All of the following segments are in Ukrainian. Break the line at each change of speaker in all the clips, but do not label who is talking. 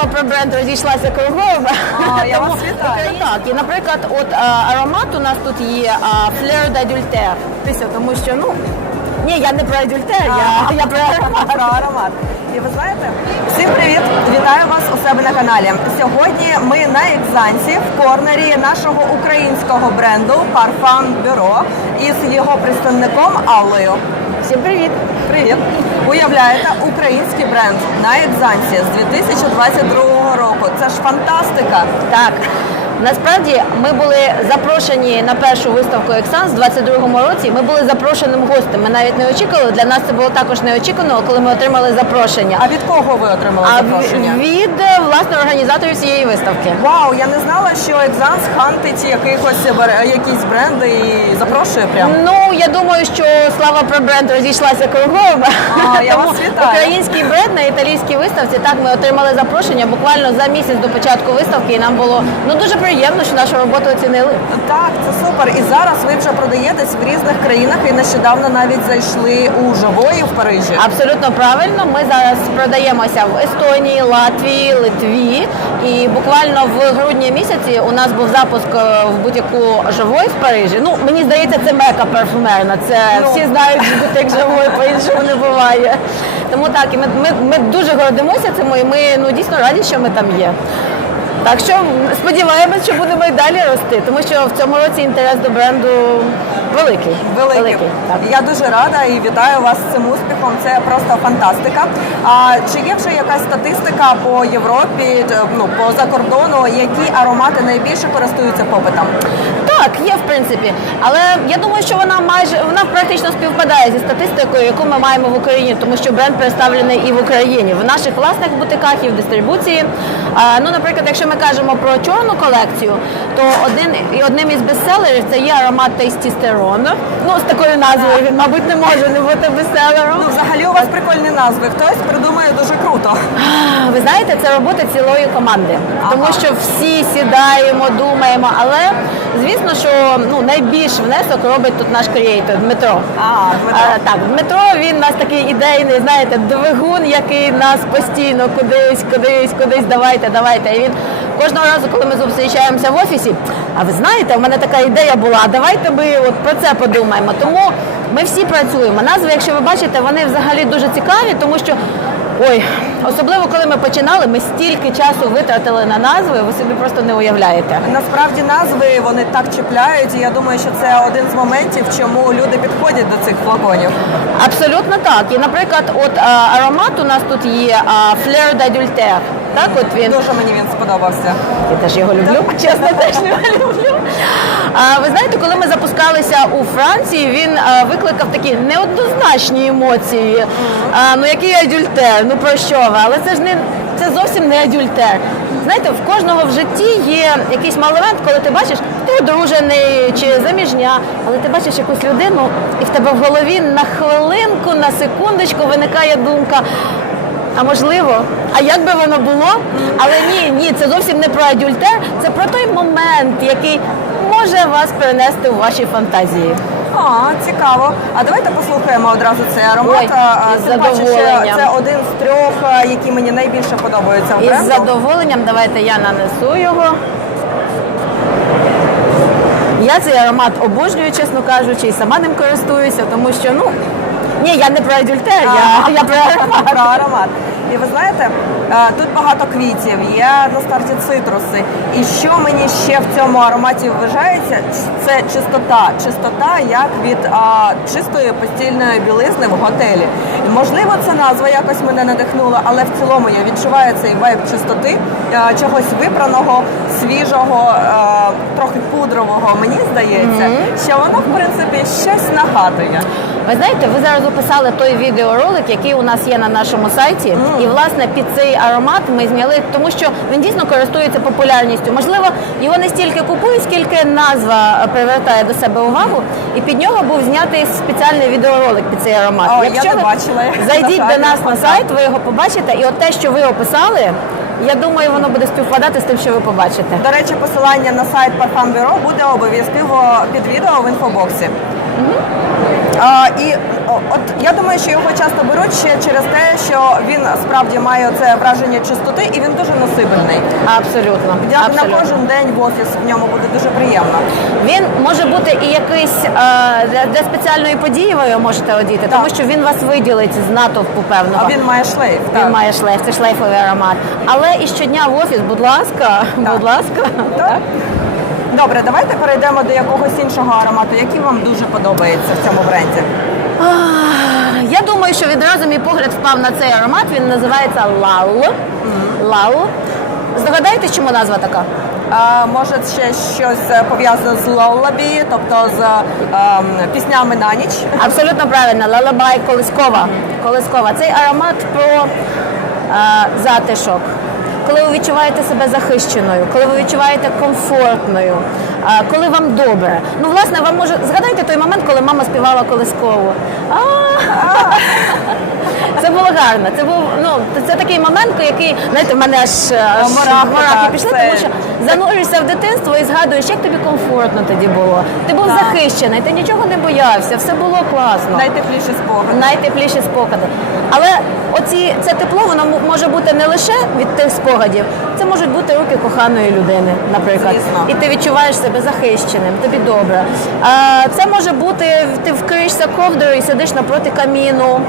Слава про бренд розійшлася кругом. Так, і наприклад, от а, аромат у нас тут є d'Adultère. Після, тому що ну ні, я не про адюльтер, я, я про аромат.
про аромат. І ви знаєте, всім привіт! Вітаю вас у себе на каналі. Сьогодні ми на екзанці в корнері нашого українського бренду Parfum Bureau із його представником Аллою.
Всім привіт.
Привіт! Уявляєте, український бренд на екзанці з 2022 року. Це ж фантастика.
Так. Насправді ми були запрошені на першу виставку Ексан в 22-му році. Ми були запрошеним гостем. Ми навіть не очікували. Для нас це було також неочікувано, коли ми отримали запрошення.
А від кого ви отримали
А
запрошення?
від власне організаторів цієї виставки.
Вау, я не знала, що Екзанс хантить якихось якісь бренди і запрошує прямо.
Ну я думаю, що слава про бренд розійшлася кругом.
А, я
Тому
вас вітаю.
Український бренд на італійській виставці. Так ми отримали запрошення буквально за місяць до початку виставки, і нам було ну дуже приємно, що нашу роботу оцінили.
Так, це супер. І зараз ви вже продаєтесь в різних країнах і нещодавно навіть зайшли у Живої в Парижі.
Абсолютно правильно. Ми зараз продаємося в Естонії, Латвії, Литві. І буквально в грудні місяці у нас був запуск е, в бутіку Живой в Парижі. Ну мені здається, це мека парфумерна. Це
Ну.
всі знають бутик Живой, по-іншому не буває. Тому так, і ми, ми, ми дуже гордимося цим, і ми ну дійсно раді, що ми там є. Так що сподіваємось, що будемо і далі рости, тому що в цьому році інтерес до бренду великий.
Великий.
так.
Я дуже рада і вітаю вас з цим успіхом. Це просто фантастика. А чи є вже якась статистика по Європі, е, ну по закордону, які аромати найбільше користуються попитом?
Так, є в принципі, але я думаю, що вона майже вона практично співпадає зі статистикою, яку ми маємо в Україні, тому що бренд представлений і в Україні в наших власних бутиках і в дистрибуції. А, ну, наприклад, якщо ми кажемо про чорну колекцію, то один і одним із бестселерів це є аромат Тейстістерон. Ну з такою назвою він, мабуть, не може не бути бестселером.
Ну, взагалі у вас прикольні назви. Хтось придумає дуже круто.
Ви знаєте, це робота цілої команди, тому що всі сідаємо, думаємо. Але звісно, що ну найбільш внесок робить тут наш креатор Дмитро.
А, Дмитро.
А, так, Дмитро він у нас такий ідейний, знаєте, двигун, який нас постійно кудись, кудись, кудись давайте, давайте. І він кожного разу, коли ми зустрічаємося в офісі, а ви знаєте, у мене така ідея була. а Давайте ми от про це подумаємо. Тому ми всі працюємо. Назви, якщо ви бачите, вони взагалі дуже цікаві, тому що. Ой, особливо коли ми починали, ми стільки часу витратили на назви, ви собі просто не уявляєте.
Насправді назви вони так чіпляють, і я думаю, що це один з моментів, чому люди підходять до цих флаконів.
Абсолютно так. І, наприклад, от а, аромат у нас тут є Fleur d'Adultère. Так, от він
Дуже мені він сподобався.
я теж його люблю, чесно, теж його люблю. А, ви знаєте, коли ми запускалися у Франції, він а, викликав такі неоднозначні емоції. А, ну який адюльтер? Ну про що ви? Але це ж не це зовсім не адюльтер. Знаєте, в кожного в житті є якийсь момент, коли ти бачиш, ти одружений чи заміжня, але ти бачиш якусь людину, і в тебе в голові на хвилинку, на секундочку виникає думка. А можливо, а як би воно було? Але ні, ні, це зовсім не про адюльтер, це про той момент, який може вас перенести у ваші фантазії.
А, цікаво. А давайте послухаємо одразу цей аромат.
Ой, із
тим паче, що. Це один з трьох, які мені найбільше подобаються в
І з
бренду.
задоволенням давайте я нанесу його. Я цей аромат обожнюю, чесно кажучи, і сама ним користуюся, тому що ну ні, я не про адюльтер, я, я про аромат.
про аромат. І ви знаєте, е, тут багато квітів, є на старті цитруси. І що мені ще в цьому ароматі вважається, це чистота. Чистота як від а, чистої постільної білизни в готелі. Можливо, ця назва якось мене надихнула, але в цілому я відчуваю цей вайб чистоти, е, чогось випраного, свіжого, е, трохи трохи пудрового, мені здається, що воно в принципі щось нагадує.
Ви знаєте, ви зараз описали той відеоролик, який у нас є на нашому сайті, і власне під цей аромат ми зняли, тому що він дійсно користується популярністю. Можливо, його не стільки купують, скільки назва привертає до себе увагу. І під нього був знятий спеціальний відеоролик під цей аромат.
О, я не
ви
бачила.
зайдіть
На
до нас на сайт, ви його побачите, і от те, що ви описали, я думаю, воно буде співпадати з тим, що ви побачите.
До речі, посилання на сайт Parfum Bureau буде обов'язково під відео в інфобоксі. А, і от я думаю, що його часто беруть ще через те, що він справді має це враження чистоти і він дуже носибельний.
Абсолютно.
Я на кожен день в офіс в ньому буде дуже приємно.
Він може бути і якийсь е, для, для спеціальної події ви його можете одіти, тому що він вас виділить з натовпу певного.
А він має шлейф.
Він
так.
має шлейф, це шлейфовий аромат. Але і щодня в офіс, будь ласка, будь ласка.
Так. Добре, давайте перейдемо до якогось іншого аромату, який вам дуже подобається в цьому бренді.
Я думаю, що відразу мій погляд впав на цей аромат. Він називається Лал. Лал. Здогадаєтесь, чому назва така?
А, може ще щось е, пов'язане з лолабі, тобто з ем, піснями на ніч.
Абсолютно правильно, лалабай колискова. Колискова. Цей аромат про е, затишок. Коли ви відчуваєте себе захищеною, коли ви відчуваєте комфортною, коли вам добре. Ну, власне, вам може згадайте той момент, коли мама співала колискову. Це було гарно. Це був ну це такий момент, який знаєте, в мене аж
мурахи
пішли, тому що занурюєшся в дитинство і згадуєш, як тобі комфортно тоді було. Ти був захищений, ти нічого не боявся, все було класно.
Найтепліші спогади.
Найтепліші спогади. Але оці це тепло, воно може бути не лише від тих спогадів, це можуть бути руки коханої людини, наприклад.
Звісно.
І ти відчуваєш себе захищеним, тобі добре. А, це може бути ти вкриєшся ковдрою і сидиш напроти каміну,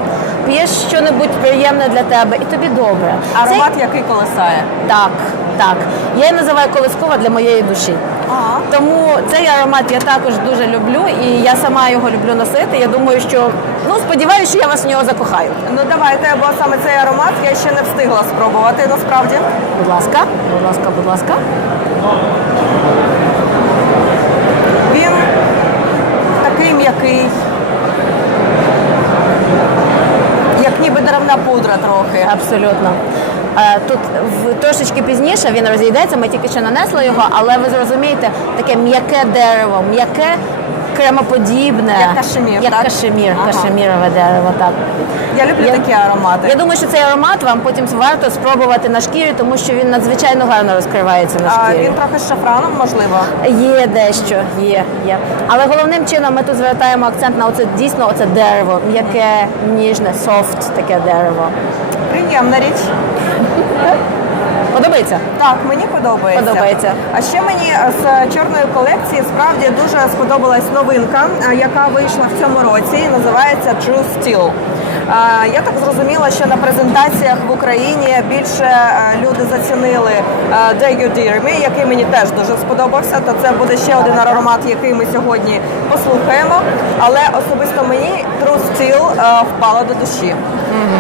п'єш щось приємне для тебе, і тобі добре.
Аромат, який колесає.
Так, так. Я її називаю колискова для моєї душі.
Ага.
Тому цей аромат я також дуже люблю, і я сама його люблю носити. Я думаю, що ну сподіваюся, що я вас в нього закохаю.
Ну давайте, бо саме цей аромат я ще не встигла спробувати насправді.
Будь ласка, будь ласка, будь ласка.
Він такий м'який. Як ніби деревна пудра трохи.
Абсолютно. Е, Тут трошечки пізніше він розійдеться, ми тільки що нанесли його, але ви зрозумієте, таке м'яке дерево, м'яке кремоподібне.
Як кашемір,
Як
так?
кашемір,
Ага.
кашемірове дерево, так.
Я люблю
Я-
такі аромати.
Я думаю, що цей аромат вам потім варто спробувати на шкірі, тому що він надзвичайно гарно розкривається на
А, він трохи з шафраном, можливо.
Є дещо, є, є. Але головним чином ми тут звертаємо акцент на оце дійсно оце дерево, м'яке, ніжне, софт таке дерево.
Приємна річ.
Подобається?
Так, мені подобається.
Подобається.
А ще мені з чорної колекції справді дуже сподобалась новинка, е, яка вийшла в цьому році. і Називається True Steel. Е, Я так зрозуміла, що на презентаціях в Україні більше е, люди зацінили е, Dear Me, який мені теж дуже сподобався. То це буде ще один аромат, який ми сьогодні послухаємо. Але особисто мені True е, впала до душі.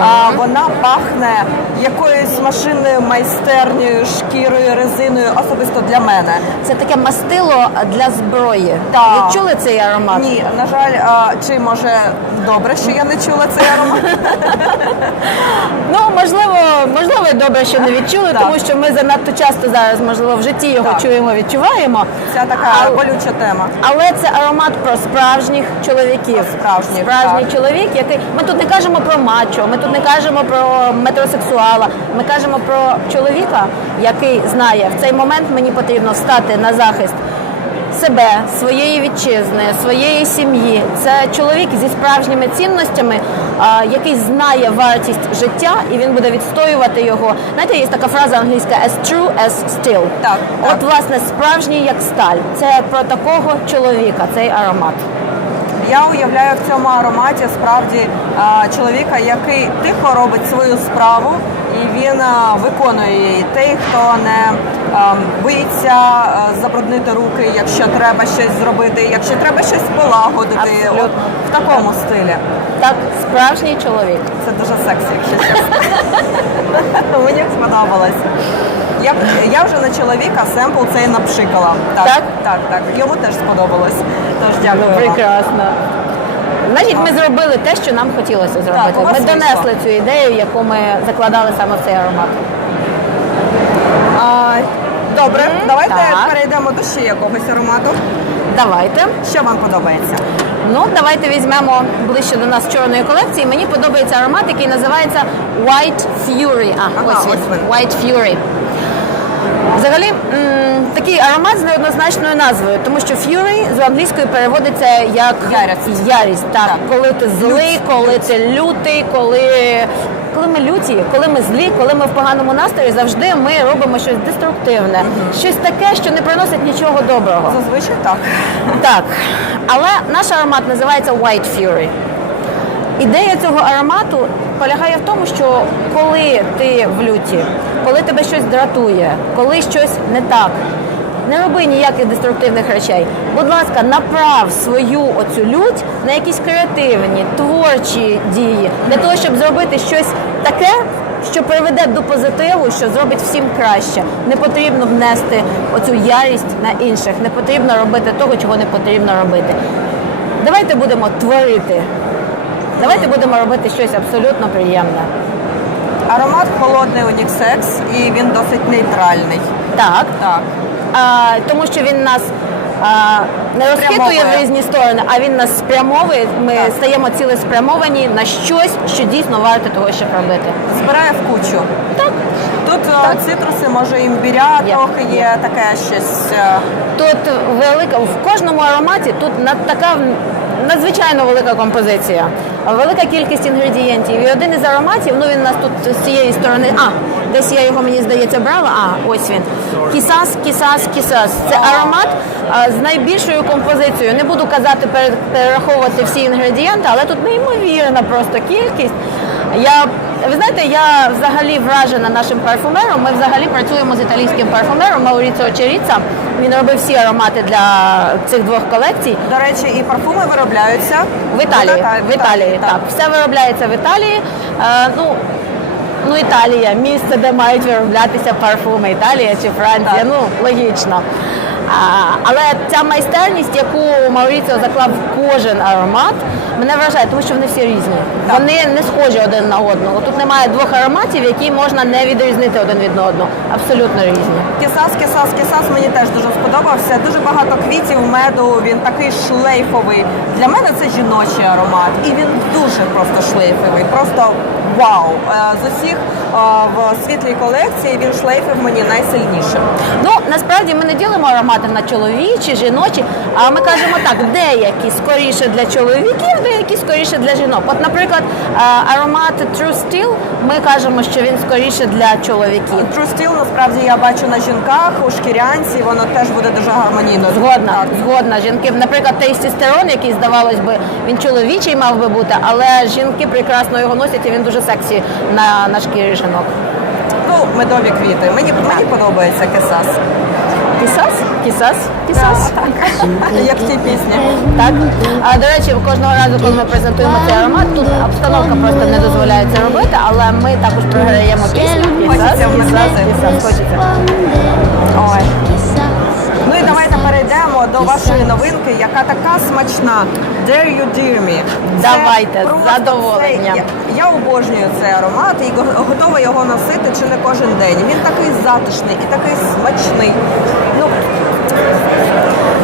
А, Вона пахне якоюсь машинною майстернею, шкірою, резиною, особисто для мене.
Це таке мастило для зброї.
Так.
Відчули цей аромат?
Ні, на жаль, а, чи може добре, що я не чула цей аромат?
Ну можливо, можливо, добре, що не відчули,
Так.
тому що ми занадто часто зараз, можливо, в житті його
Так.
чуємо, відчуваємо.
Це така болюча тема.
Але це аромат про справжніх чоловіків.
Про справжніх,
Справжній
так.
Чоловік, який ми тут не кажемо про мачо, ми тут не кажемо про метросексуала. Ми кажемо про чоловіка, який знає, в цей момент мені потрібно встати на захист себе, своєї вітчизни, своєї сім'ї. Це чоловік зі справжніми цінностями, який знає вартість життя, і він буде відстоювати його. Знаєте, є така фраза англійська as true as steel.
Так,
От власне справжній як сталь. Це про такого чоловіка, цей аромат.
Я уявляю в цьому ароматі справді чоловіка, який тихо робить свою справу, і він виконує її. Той, хто не ем, боїться е, забруднити руки, якщо треба щось зробити, якщо треба щось полагодити.
Абсолютно.
От в такому стилі.
Так, справжній чоловік.
Це дуже сексі, якщо чесно. Мені сподобалось. Я, я вже на чоловіка семпл цей напшикала. Так,
Так?
так, так. Йому теж сподобалось. Тож дякую. вам.
Прекрасно. Значить, ми зробили те, що нам хотілося зробити.
вас
ми
вийшло.
донесли цю ідею, яку ми закладали саме в цей аромат.
А, добре,
Мгм,
давайте
так.
перейдемо до ще якогось аромату.
Давайте.
Що вам подобається?
Ну, давайте візьмемо ближче до нас чорної колекції. Мені подобається аромат, який називається White Fury. А,
Ага,
ось він. White Fury. Взагалі, такий аромат з неоднозначною назвою, тому що Fury з англійської переводиться як
Ярость.
Ярість, так.
Так.
Коли ти злий, коли ти лютий, коли. Коли ми люті, коли ми злі, коли ми в поганому настрої, завжди ми робимо щось деструктивне, щось таке, що не приносить нічого доброго.
Зазвичай так.
Так, але наш аромат називається White Fury. Ідея цього аромату полягає в тому, що коли ти в люті, коли тебе щось дратує, коли щось не так, не роби ніяких деструктивних речей. Будь ласка, направ свою оцю лють на якісь креативні, творчі дії для того, щоб зробити щось таке, що приведе до позитиву, що зробить всім краще. Не потрібно внести оцю ярість на інших, не потрібно робити того, чого не потрібно робити. Давайте будемо творити. Давайте будемо робити щось абсолютно приємне.
Аромат холодний уніксекс і він досить нейтральний.
Так.
Так.
А, тому що він нас а, не розхитує в різні сторони, а він нас спрямовує. Ми
Так.
стаємо цілеспрямовані на щось, що дійсно варто того, щоб робити.
Збирає в кучу.
Так.
Тут е, цитруси, може імбіря,
Є.
трохи є таке щось. е,
Тут велика в кожному ароматі тут така надзвичайно велика композиція, велика кількість інгредієнтів. І один із ароматів, ну він у нас тут з цієї сторони. А, десь я його мені здається брала. А, ось він. Кісас, кісас, кісас. Це аромат з найбільшою композицією. Не буду казати пере- перераховувати всі інгредієнти, але тут неймовірна просто кількість. Я ви знаєте, я взагалі вражена нашим парфумером. Ми взагалі працюємо з італійським парфумером Мауріціо Черіца. Він робив всі аромати для цих двох колекцій.
До речі, і парфуми виробляються
В Італії,
Італії,
в Італії, так. Все виробляється в Італії. Е, ну, ну, Італія, місце, де мають вироблятися парфуми. Італія чи Франція,
Так.
ну логічно. Але ця майстерність, яку Мауріціо заклав в кожен аромат, мене вражає, тому що вони всі різні.
Так.
Вони не схожі один на одного. Тут немає двох ароматів, які можна не відрізнити один від одного. Абсолютно різні.
Кісас, кісас, кісас мені теж дуже сподобався. Дуже багато квітів, меду, він такий шлейфовий. Для мене це жіночий аромат. І він дуже просто шлейфовий. Просто вау. Е, З усіх е, в світлій колекції він шлейфив мені найсильніше.
Ну насправді ми не ділимо аромати на чоловічі, жіночі, а ми кажемо так, деякі скоріше для чоловіків, деякі скоріше для жінок. От, наприклад, е, аромат True Steel, ми кажемо, що він скоріше для чоловіків.
True Steel, насправді я бачу на жінках, у шкірянці, воно теж буде дуже гармонійно.
Згодна,
Так.
згодна. Жінки, наприклад, тестостерон, який здавалось би, він чоловічий мав би бути, але жінки прекрасно його носять і він дуже сексі на, на шкірі жінок.
Ну, медові квіти. Мені, мені подобається кисас.
Кісас? Кісас? Кісас?
Як в цій пісні.
Так. А до речі, кожного разу, коли ми презентуємо цей аромат, тут обстановка просто не дозволяє це робити, але ми також програємо пісню. Кісас, кісас, кісас, хочеться.
Ой. Ну давайте перейдемо до вашої новинки, яка така смачна. Dare you dear me. Це
Давайте, з
просто
задоволенням.
це- Я, я обожнюю цей аромат і го- готова його носити чи не кожен день. Він такий затишний і такий смачний. Ну,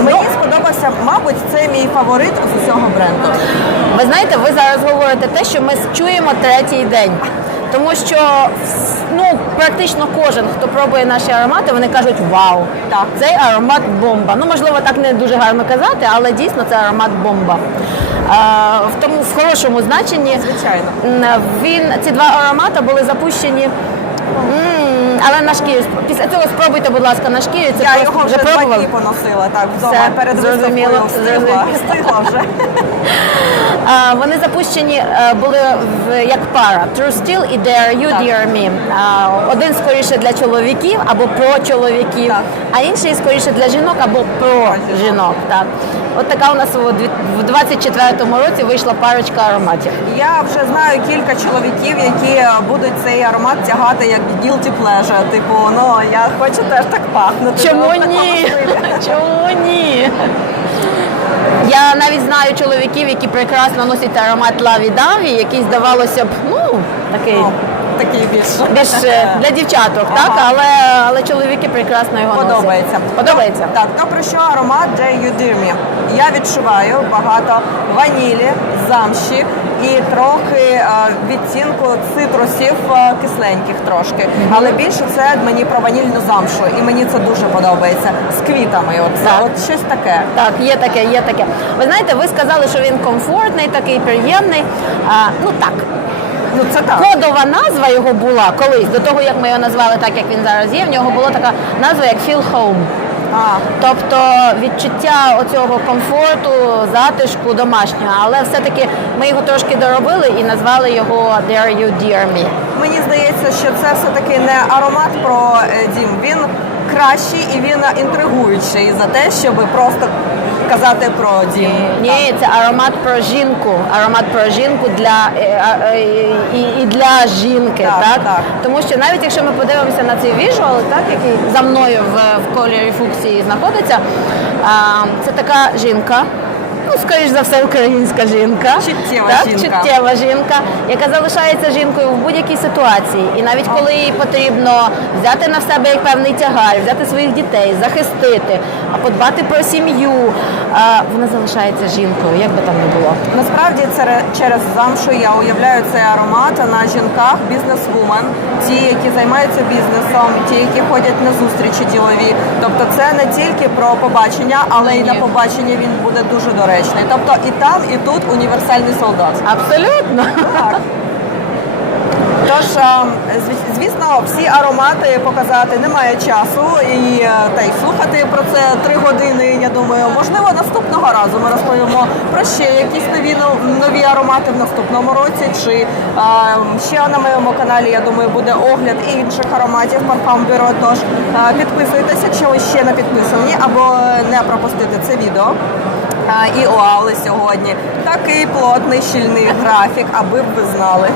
мені сподобався, мабуть, це мій фаворит з усього бренду.
Ви знаєте, ви зараз говорите те, що ми чуємо третій день. Тому що ну, практично кожен, хто пробує наші аромати, вони кажуть вау,
Так.
цей аромат бомба. Ну, можливо, так не дуже гарно казати, але дійсно це аромат бомба. А, в тому в хорошому значенні
Звичайно.
він ці два аромати були запущені. але на шкірі. Після цього спробуйте, будь ласка, на шкірі. Це
Я його вже два дні поносила так вдома
Все,
перед
зрозуміло,
встигла, встигла вже.
А, Вони запущені е, були в як пара True Steel і Dare You. Dear Me. Один скоріше для чоловіків або про чоловіків, а інший скоріше для жінок або про
жінок.
Так. От така у нас у дві- в 24-му році вийшла парочка ароматів.
Я вже знаю кілька чоловіків, які е, будуть цей аромат тягати як guilty pleasure. Типу, ну я хочу теж так пахнути.
Чому
ну,
ні? Чому ні? Я навіть знаю чоловіків, які прекрасно носять аромат Лаві Даві, який здавалося б, ну такий
Ну, Такий більш
більш е, для дівчаток, так
Ага.
але але чоловіки прекрасно його
Подобається.
носять. Подобається.
Так, то про що аромат Джей Юдимі? Я відчуваю багато ванілі, замші і трохи е, відцінку цитрусів е, кисленьких трошки. Але більше це мені про ванільну замшу, і мені це дуже подобається. З квітами. От,
Так.
от щось таке.
Так, є таке, є таке. Ви знаєте, ви сказали, що він комфортний, такий приємний. А, ну так.
Ну це так.
Кодова назва його була колись, до того як ми його назвали так, як він зараз є. В нього була така назва як Feel Home.
А,
Тобто відчуття оцього комфорту, затишку домашнього, але все-таки ми його трошки доробили і назвали його Dare You Dear Me.
Мені здається, що це все-таки не аромат про е, дім. Він кращий і він інтригуючий за те, щоб просто казати про дім.
Ні, це аромат про жінку. Аромат про жінку для е, е, і, і для жінки,
Так,
так,
так.
Тому що навіть якщо ми подивимося на цей віжуал, так який за мною в, в кольорі фуксії знаходиться, це така жінка. Ну, скоріш за все, українська жінка.
Чуттєва
так,
жінка.
Чуттєва жінка, яка залишається жінкою в будь-якій ситуації. І навіть коли їй потрібно взяти на себе як певний тягар, взяти своїх дітей, захистити, а подбати про сім'ю, вона залишається жінкою, як би там не було.
Насправді це через замшу я уявляю цей аромат на жінках, бізнес-вумен, ті, які займаються бізнесом, ті, які ходять на зустрічі ділові. Тобто це не тільки про побачення, але й на побачення він буде дуже доречний. Тобто і там, і тут універсальний солдат.
Абсолютно.
Так. Тож, звісно, всі аромати показати немає часу і е, та й слухати про це три години. Я думаю, можливо, наступного разу ми розповімо про ще якісь нові нові аромати в наступному році. Чи а, ще на моєму каналі, я думаю, буде огляд і інших ароматів Parfum Bureau. Тож а, підписуйтесь, якщо ви ще не підписані, або не пропустити це відео. І Оали сьогодні такий плотний щільний графік, аби б ви знали.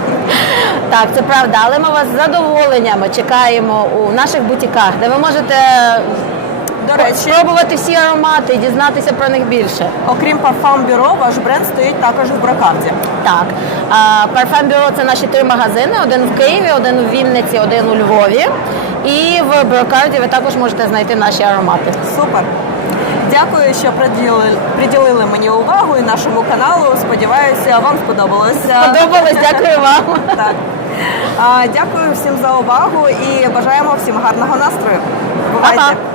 Так, це правда, але ми вас з задоволенням чекаємо у наших бутіках, де ви можете
До речі,
спробувати всі аромати і дізнатися про них більше.
окрім Parfum Bureau, ваш бренд стоїть також в Брокарді.
Так, Парфам Бюро це наші три магазини: один в Києві, один у Вінниці, один у Львові. І в Брокарді ви також можете знайти наші аромати.
Супер. Дякую, що приділили, приділили мені увагу і нашому каналу. Сподіваюся, вам сподобалося.
Сподобалось, дякую вам.
Так. Дякую всім за увагу і бажаємо всім гарного настрою. Бувайте!
Па-па.